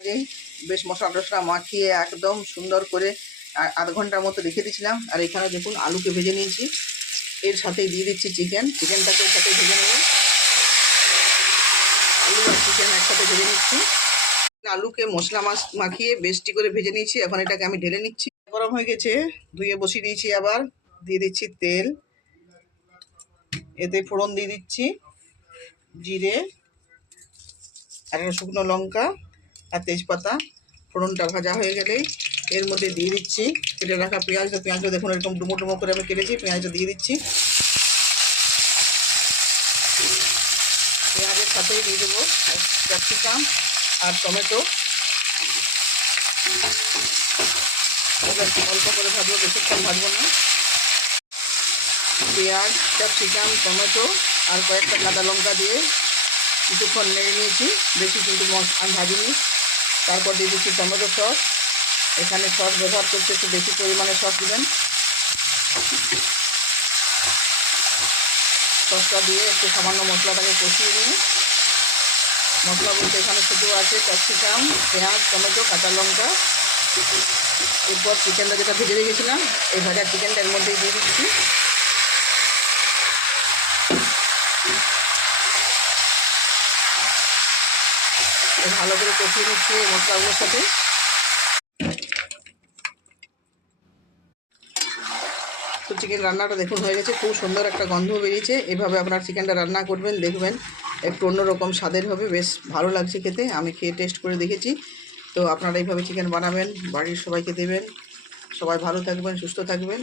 বেশ মশলা টশলা মাখিয়ে একদম সুন্দর করে আধ ঘন্টার মতো রেখে দিয়েছিলাম। আর এখানে দেখুন আলুকে ভেজে নিয়েছি, এর সাথেই দিয়ে দিচ্ছি চিকেনটাকে এর সাথে ভেজে নেব। আলু আর চিকেন একসাথে ভেজে নিচ্ছি। আলুকে মশলা মাখিয়ে বেশটি করে ভেজে নিয়েছি, এখন এটাকে আমি ঢেলে নিচ্ছি। গরম হয়ে গেছে, ধুয়ে বসিয়ে দিয়েছি। আবার দিয়ে দিচ্ছি তেল, এতে ফোড়ন দিয়ে দিচ্ছি জিরে আর শুকনো লঙ্কা আর তেজপাতা। ফোড়নটা ভাজা হয়ে গেলেই এর মধ্যে দিয়ে দিচ্ছি কেটে রাখা পেঁয়াজটা। পেঁয়াজটা দেখুন এরকম ডুমো ডুমো করে আমি কেটেছি, পেঁয়াজটা দিয়ে দিচ্ছি। পেঁয়াজের সাথেই দিয়ে দেবো ক্যাপসিকাম আর টমেটো। অল্প করে ভাজবো, বেশিক্ষণ ভাজবো না। পেঁয়াজ, ক্যাপসিকাম, টমেটো আর কয়েকটা কাঁচা লঙ্কা দিয়ে কিছুক্ষণ নেড়ে নিয়েছি, বেশি কিন্তু আমি ভাজিনি। তারপর দিয়ে দিচ্ছি টমেটো সস। এখানে সস ব্যবহার করতে একটু বেশি পরিমাণে সস দেবেন। সসটা দিয়ে একটু সামান্য মশলাটাকে কষিয়ে নিয়ে, মশলা বলতে এখানে শুধু আছে ক্যাপসিকাম, পেঁয়াজ, টমেটো, কাঁচা লঙ্কা। এরপর চিকেনটা যেটা ভেজে রেখেছিলাম, এই ভাজা চিকেনটা এর মধ্যেই দিয়ে দিচ্ছি। ভালো করে কষিয়ে নিচ্ছি এই মশলাগুলোর সাথে। তো চিকেন রান্নাটা দেখুন হয়ে গেছে, খুব সুন্দর একটা গন্ধ বেরিয়েছে। এভাবে আপনার চিকেনটা রান্না করবেন, দেখবেন একটু অন্যরকম স্বাদের হবে, বেশ ভালো লাগছে খেতে। আমি খেয়ে টেস্ট করে দেখেছি। তো আপনারা এইভাবে চিকেন বানাবেন, বাড়ির সবাইকে দেবেন। সবাই ভালো থাকবেন, সুস্থ থাকবেন।